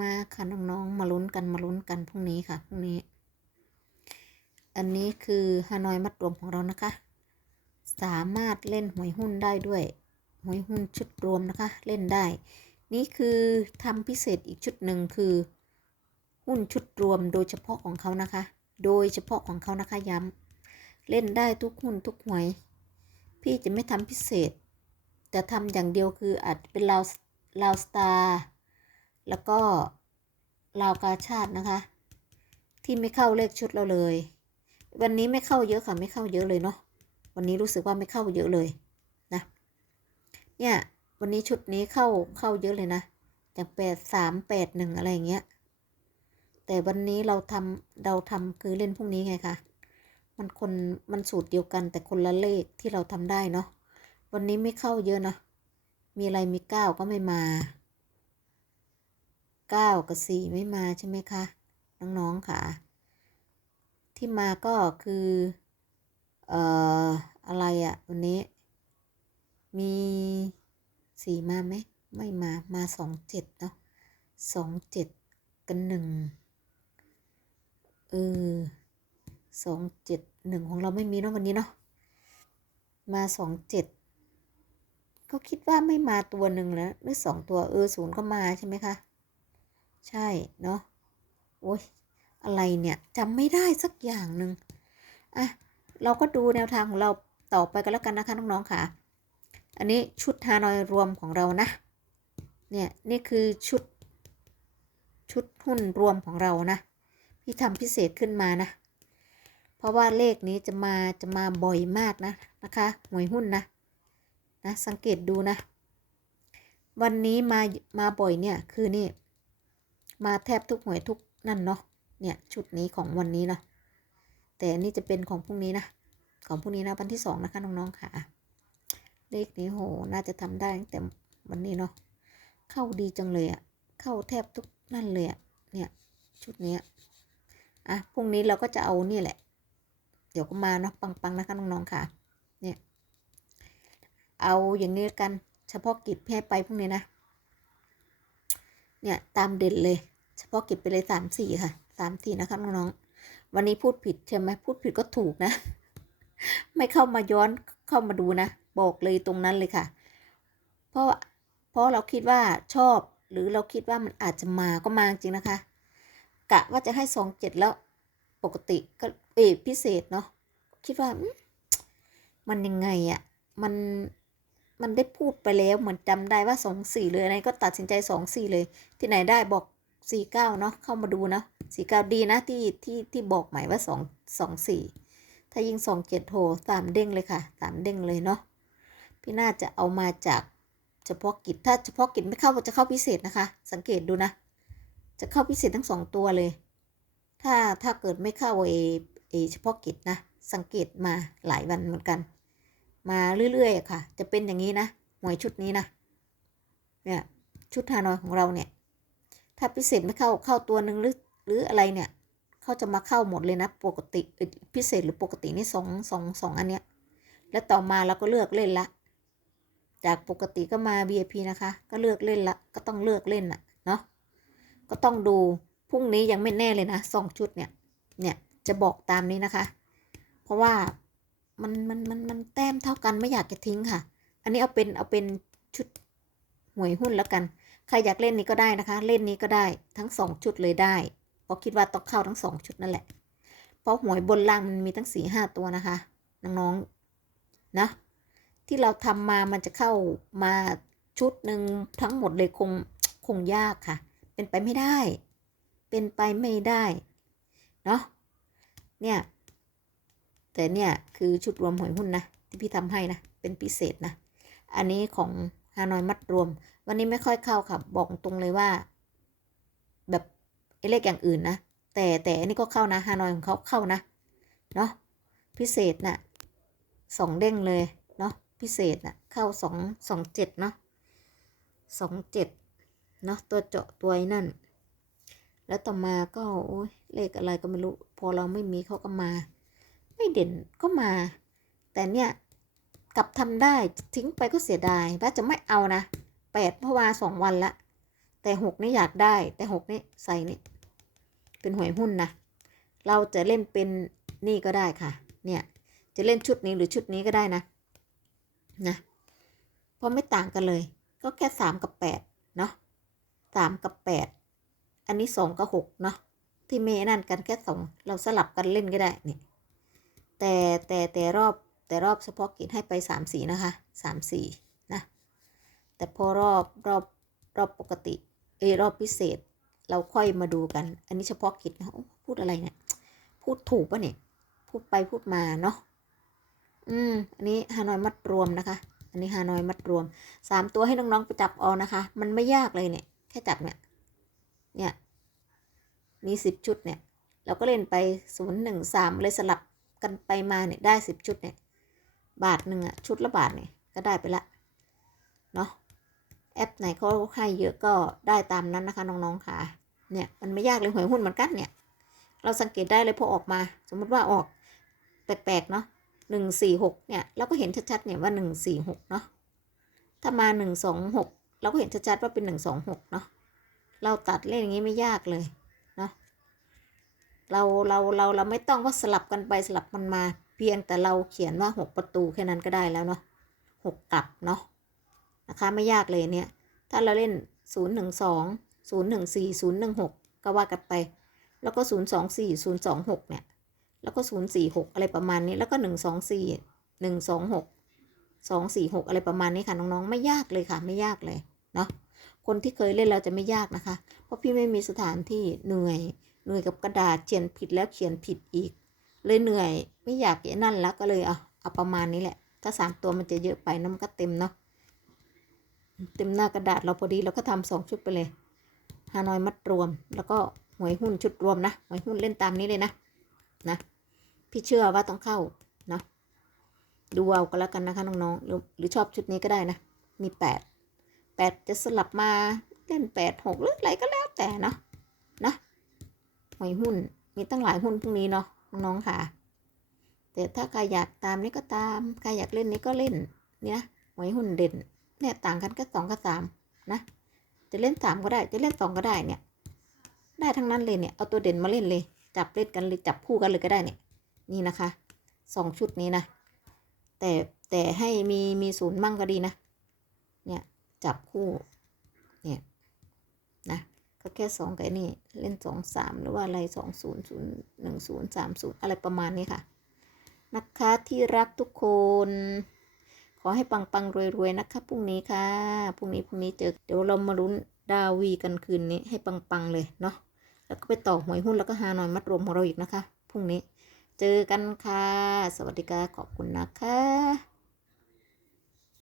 มาค่ะน้องๆ มาลุ้นกันมาลุ้นกันพรุ่งนี้ค่ะพรุ่งนี้ อันนี้คือฮานอยมัดรวมของเรานะคะ สามารถเล่นหวยหุ้นได้ด้วยหวยหุ้นชุดรวมนะคะ เล่นได้ นี่คือทำพิเศษอีกชุดหนึ่งคือ หุ้นชุดรวมโดยเฉพาะของเขานะคะ โดยเฉพาะของเขานะคะย้ำเล่นได้ทุกหุ้นทุกหวย พี่จะไม่ทำพิเศษ แต่ทำอย่างเดียวคืออาจจะเป็นลาวลาวสตาร์ แล้วก็ลาวกาชาตินะคะ ที่ไม่เข้าเลขชุดเราเลย วันนี้ไม่เข้าเยอะค่ะไม่เข้าเยอะเลยเนาะวันนี้รู้สึกว่าไม่เข้าเยอะเลยนะเนี่ยวันนี้ชุดนี้เข้าเข้าเยอะเลยนะจากแปดสามแปดหนึ่งอะไรอย่างเงี้ยแต่วันนี้เราทำเราทำคือเล่นพรุ่งนี้ไงคะมันคนมันสูตรเดียวกันแต่คนละเลขที่เราทำได้เนาะวันนี้ไม่เข้าเยอะนะมีอะไรมีเก้าก็ไม่มา เก้ากับสี่ไม่มาใช่ไหมคะ น้องๆค่ะ ที่มาก็คือ เอ่อ อะไรอะวันนี้ มีสี่มาไหม ไม่มา มาสองเจ็ดเนาะสองเจ็ดกันหนึ่งเออสองเจ็ดหนึ่งของเราไม่มีเนาะวันนี้เนาะมาสองเจ็ดก็คิดว่าไม่มาตัวหนึ่งแล้วหรือสองตัวเออศูนย์ก็มาใช่ไหมคะ ใช่เนาะโอ้ยอะไรเนี่ยจำไม่ได้สักอย่างหนึ่งอะเราก็ดูแนวทางของเราต่อไปกันแล้วกันนะคะน้องๆค่ะ อันนี้ชุดฮานอยรวมของเรานะ เนี่ยนี่คือชุด ชุดหุ้นรวมของเรานะ พี่ทำพิเศษขึ้นมานะ เพราะว่าเลขนี้จะมาจะมาบ่อยมากนะนะคะหวยหุ้นนะนะสังเกตดูนะ วันนี้มามาบ่อยเนี่ยคือนี่ มาแทบทุกหวยทุกนั่นเนาะเนี่ยชุดนี้ของวันนี้เนาะแต่นนี่จะเป็นของพรุ่งนี้นะของพรุ่งนี้นะวันที่สองนะคะน้องๆค่ะ เลขนี้โหน่าจะทำได้ตั้งแต่วันนี้เนาะเข้าดีจังเลยอะเข้าแทบทุกนั่นเลยอะเนี่ยชุดนี้อะพรุ่งนี้เราก็จะเอานี่แหละ เดี๋ยวก็มาเนาะปังๆนะคะน้องๆค่ะ เนี่ย เอาอย่างนี้กันเฉพาะกิจให้ไปพรุ่งนี้นะ เนี่ยตามเด่นเลย เฉพาะกิจไปเลยสามสี่ค่ะสามสี่นะคะน้องๆวันนี้พูดผิดใช่ไหมพูดผิดก็ถูกนะ ไม่เข้ามาย้อนเข้ามาดูนะ บอกเลยตรงนั้นเลยค่ะ เพราะเพราะเราคิดว่าชอบหรือเราคิดว่ามันอาจจะมาก็มาจริงนะคะ กะว่าจะให้สองเจ็ดแล้วปกติก็เอพิเศษเนาะคิดว่ามันยังไงอะ่ะมันมันได้พูดไปแล้วเหมือนจำได้ว่าสองสี่เลยอะไรก็ตัดสินใจสองสี่เลย ที่ไหนได้บอก สี่เก้าเนาะเข้ามาดูนะสี่เก้าดีนะที่ที่ที่บอกหมายว่าสองสองสี่ถ้ายิงสองเจ็ดโหสามเด้งเลยค่ะสามเด้งเลยเนาะพี่น่าจะเอามาจากเฉพาะกิจถ้าเฉพาะกิจไม่เข้าจะเข้าพิเศษนะคะ สังเกตดูนะ จะเข้าพิเศษทั้งสองตัวเลย ถ้าถ้าเกิดไม่เข้าเอเอเฉพาะกิจนะ สังเกตมาหลายวันเหมือนกัน มาเรื่อยๆค่ะ จะเป็นอย่างนี้นะหวยชุดนี้นะเนี่ยชุดฮานอยของเราเนี่ย ถ้าพิเศษไม่เข้าเข้าตัวหนึ่งหรือหรืออะไรเนี่ยเขาจะมาเข้าหมดเลยนะปกติพิเศษหรือปกตินี่สองสองสองอันเนี้ยแล้วต่อมาเราก็เลือกเล่นละ จากปกติก็มา VIP นะคะ ก็เลือกเล่นละ ก็ต้องเลือกเล่นน่ะเนาะก็ต้องดูพรุ่งนี้ยังไม่แน่เลยนะสองชุดเนี่ยเนี่ยจะบอกตามนี้นะคะ เพราะว่ามันมันมันมันแต้มเท่ากันไม่อยากจะทิ้งค่ะ อันนี้เอาเป็นเอาเป็นชุดหวยหุ้นแล้วกัน ครอยากเล่นนี้ก็ได้นะคะ เล่นนี้ก็ได้ทั้งสองชุดเลยได้เพราะคิดว่าต้องเข้าทั้งสองชุดนั่นแหละ เพราะหวยบนล่างมันมีตั้งสี่ห้าตัวนะคะน้องๆนะที่เราทำมามันจะเข้ามาชุดหนึ่งทั้งหมดเลยคงคงยากค่ะ เป็นไปไม่ได้ เป็นไปไม่ได้เนาะเนี่ยแต่เนี่ยคือชุดรวมหวยหุ้นนะที่พี่ทำให้นะเป็นพิเศษนะอันนี้ของ ฮานอยมัดรวม วันนี้ไม่ค่อยเข้าค่ะบอกตรงเลยว่า แบบเลขอย่างอื่นนะ แต่แต่อันนี้ก็เข้านะฮานอยของเขาเข้านะเนาะพิเศษนะ่ะสองเด้งเลยเนาะพิเศษนะ่ะเข้าสองสองเจ็ดเนาะสองเจ็ดเนาะตัวเจาะตัวไอ้นั่น แล้วต่อมาก็โอ้ยเลขอะไรก็ไม่รู้ พอเราไม่มีเขาก็มา ไม่เด่นก็มา แต่เนี่ย กลับทำได้ทิ้งไปก็เสียดายว่าจะไม่เอานะแปดเพราะว่าสองวันละ แต่หกนี่อยากได้ แต่หกนี่ใส่นี่เป็นหวยหุ้นนะเราจะเล่นเป็นนี่ก็ได้ค่ะ เนี่ยจะเล่นชุดนี้หรือชุดนี้ก็ได้นะนะเพราะไม่ต่างกันเลย ก็แค่สามกับแปดเนาะสามกับแปดอันนี้สองกับหกเนาะที่เมนั่นกันแค่สองเราสลับกันเล่นก็ได้เนี่ยแต่แต่แต่รอบ แต่รอบเฉพาะกิจให้ไปสามสีนะคะสามสีนะ แต่พอรอบรอบรอบปกติ เอรอบพิเศษ เราค่อยมาดูกัน อันนี้เฉพาะกิจนะโอ้พูดอะไรเนี่ย พูดถูกปะเนี่ย พูดไปพูดมาเนาะ อืม อันนี้ฮานอยมัดรวมนะคะ อันนี้ฮานอยมัดรวม สามตัวให้น้องๆไปจับเอานะคะ มันไม่ยากเลยเนี่ย แค่จับเนี่ย เนี่ย มีสิบชุดเนี่ย เราก็เล่นไปศูนย์หนึ่งสามเลยสลับกันไปมาเนี่ยได้สิบชุดเนี่ย บาทหนึ่งอะชุดละบาทเนี่ยก็ได้ไปละเนาะแอปไหนเขาให้เยอะก็ได้ตามนั้นนะคะน้องๆค่ะ เนี่ยมันไม่ยากเลยหวยหุ้นเหมือนกันเนี่ย เราสังเกตได้เลยพอออกมา สมมติว่าออกแปลกๆเนาะหนึ่งสี่หกเนี่ยเราก็เห็นชัดๆเนี่ยว่าหนึ่งสี่หกเนาะถ้ามาหนึ่งสองหกเราก็เห็นชัดๆว่าเป็นหนึ่งสองหกเนาะเราตัดเล่นอย่างนี้ไม่ยากเลยเนาะเราเราเราเราไม่ต้องว่าสลับกันไปสลับมันมา เพียงแต่เราเขียนว่าหกประตูแค่นั้นก็ได้แล้วเนาะหกกลับเนาะนะคะไม่ยากเลยเนี่ย ถ้าเราเล่นศูนย์หนึ่งสองศูนย์หนึ่งสี่ศูนย์หนึ่งหกก็ว่ากันไป แล้วก็ศูนย์สองสี่ศูนย์สองหกเนี่ย แล้วก็ศูนย์สี่หกอะไรประมาณนี้ แล้วก็หนึ่งสองสี่หนึ่งสองหกสองสี่หกอะไรประมาณนี้ค่ะ น้องๆ ไม่ยากเลยค่ะ ไม่ยากเลย เนาะ คนที่เคยเล่นเราจะไม่ยากนะคะ เพราะพี่ไม่มีสถานที่เหนื่อย เหนื่อยกับกระดาษเขียนผิดแล้วเขียนผิดอีก เลยเหนื่อย ไม่อยากอย่นั่นแล้วก็เลยเอาเอาประมาณนี้แหละ ถ้าสามตัวมันจะเยอะไปน้ำก็เต็มเนาะเต็มหน้ากระดาษเราพอดีเราก็ทำสองชุดไปเลยฮานอยมัดรวม แล้วก็หวยหุ้นชุดรวมนะหวยหุ้นเล่นตามนี้เลยนะนะ พี่เชื่อว่าต้องเข้าเนาะดูเอาก็แล้วกันนะคะน้องๆหรือหรือชอบชุดนี้ก็ได้นะ มีแปดแปดจะสลับมาเล่นแปดหกหรืออะไรก็แล้วแต่นะนะหวยหุ้นมีตั้งหลายหุ้นพวกนี้เนาะ น้องค่ะ แต่ถ้าใครอยากตามนี่ก็ตาม ใครอยากเล่นนี่ก็เล่น เนี่ยหวยหุ้นเด่น เนี่ยต่างกันแค่สองกับสามนะ จะเล่นสามก็ได้ จะเล่นสองก็ได้เนี่ย ได้ทั้งนั้นเลยเนี่ย เอาตัวเด่นมาเล่นเลย จับเล่นกันเลย จับคู่กันเลยก็ได้เนี่ย นี่นะคะสองชุดนี้นะ แต่แต่ให้มีมีศูนย์มั่งก็ดีนะ เนี่ยจับคู่ เนี่ยนะ ก็แค่สองกับนี่เล่นสองสามหรือว่าอะไรสองศูนย์ศูนย์หนึ่งศูนย์สามศูนย์อะไรประมาณนี้ค่ะ นะคะที่รักทุกคน ขอให้ปังปังรวยรวยๆนะคะพรุ่งนี้ค่ะพรุ่งนี้พรุ่งนี้เจอเดี๋ยวเรามาลุ้นดาวีกันคืนนี้ให้ปังปังเลยเนาะแล้วก็ไปต่อหวยหุ้นแล้วก็หาหน่อยมัดรวมของเราอีกนะคะพรุ่งนี้เจอกันค่ะ สวัสดีค่ะขอบคุณนะคะ